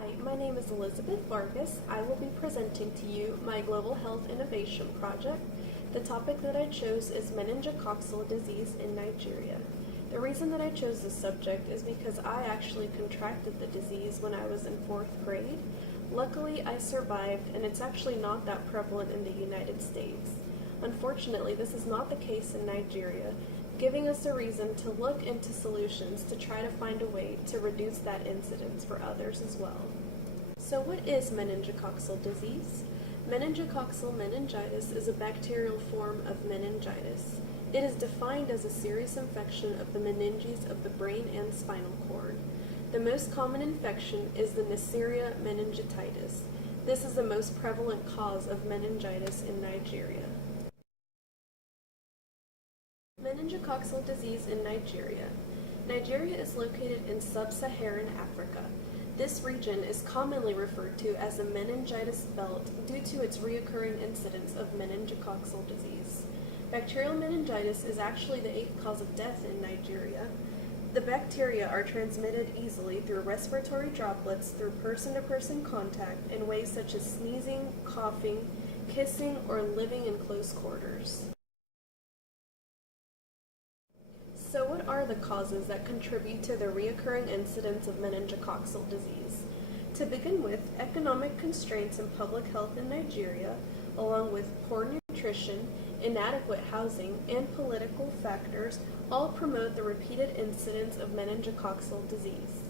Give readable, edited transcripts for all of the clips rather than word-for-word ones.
Hi, my name is Elizabeth Vargas. I will be presenting to you my Global Health Innovation Project. The topic that I chose is meningococcal disease in Nigeria. The reason that I chose this subject is because I actually contracted the disease when I was in 4th grade. Luckily, I survived, and it's actually not that prevalent in the United States. Unfortunately, this is not the case in Nigeria, giving us a reason to look into solutions to try to find a way to reduce that incidence for others as well. So what is meningococcal disease? Meningococcal meningitis is a bacterial form of meningitis. It is defined as a serious infection of the meninges of the brain and spinal cord. The most common infection is the Neisseria meningitis. This is the most prevalent cause of meningitis in Nigeria. Meningococcal disease in Nigeria. Nigeria is located in sub-Saharan Africa. This region is commonly referred to as the meningitis belt due to its reoccurring incidence of meningococcal disease. Bacterial meningitis is actually the 8th cause of death in Nigeria. The bacteria are transmitted easily through respiratory droplets through person-to-person contact in ways such as sneezing, coughing, kissing, or living in close quarters. So what are the causes that contribute to the reoccurring incidence of meningococcal disease? To begin with, economic constraints in public health in Nigeria, along with poor nutrition, inadequate housing, and political factors all promote the repeated incidence of meningococcal disease.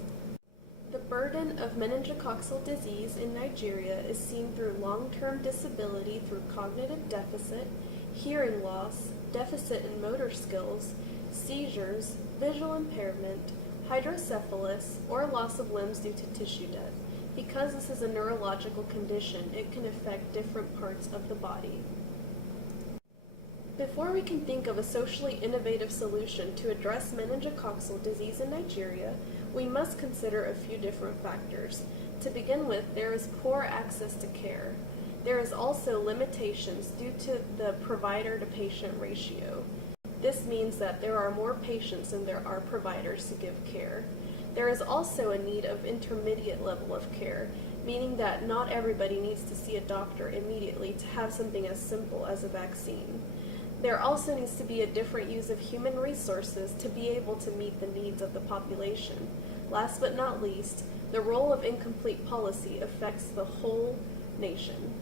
The burden of meningococcal disease in Nigeria is seen through long-term disability through cognitive deficit, hearing loss, deficit in motor skills, seizures, visual impairment, hydrocephalus, or loss of limbs due to tissue death. Because this is a neurological condition, it can affect different parts of the body. Before we can think of a socially innovative solution to address meningococcal disease in Nigeria, we must consider a few different factors. To begin with, there is poor access to care. There is also limitations due to the provider-to-patient ratio. This means that there are more patients than there are providers to give care. There is also a need of intermediate level of care, meaning that not everybody needs to see a doctor immediately to have something as simple as a vaccine. There also needs to be a different use of human resources to be able to meet the needs of the population. Last but not least, the role of incomplete policy affects the whole nation.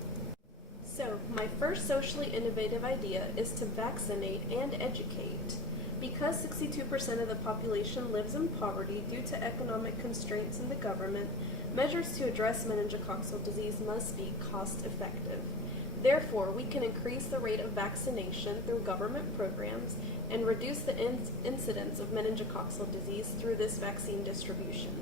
So, my first socially innovative idea is to vaccinate and educate. Because 62% of the population lives in poverty due to economic constraints in the government, measures to address meningococcal disease must be cost-effective. Therefore, we can increase the rate of vaccination through government programs and reduce the incidence of meningococcal disease through this vaccine distribution.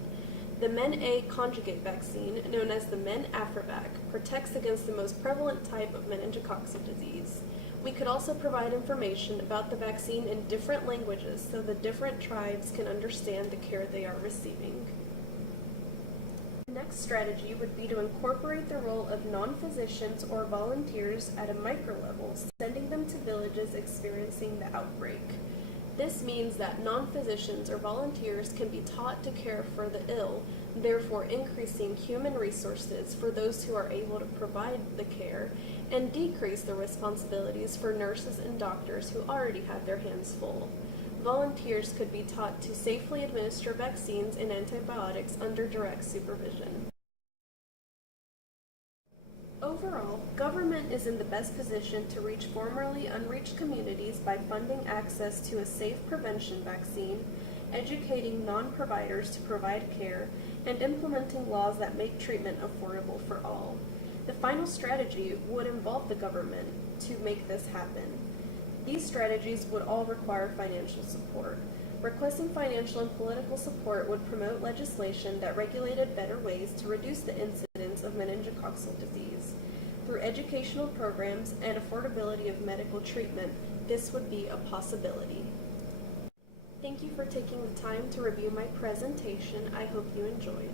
The Men-A conjugate vaccine, known as the Men-Afrivac, protects against the most prevalent type of meningococcal disease. We could also provide information about the vaccine in different languages so the different tribes can understand the care they are receiving. The next strategy would be to incorporate the role of non-physicians or volunteers at a micro level, sending them to villages experiencing the outbreak. This means that non-physicians or volunteers can be taught to care for the ill, therefore increasing human resources for those who are able to provide the care, and decrease the responsibilities for nurses and doctors who already have their hands full. Volunteers could be taught to safely administer vaccines and antibiotics under direct supervision. Overall, government is in the best position to reach formerly unreached communities by funding access to a safe prevention vaccine, educating non-providers to provide care, and implementing laws that make treatment affordable for all. The final strategy would involve the government to make this happen. These strategies would all require financial support. Requesting financial and political support would promote legislation that regulated better ways to reduce the incidence of meningococcal disease. Through educational programs and affordability of medical treatment, this would be a possibility. Thank you for taking the time to review my presentation. I hope you enjoyed.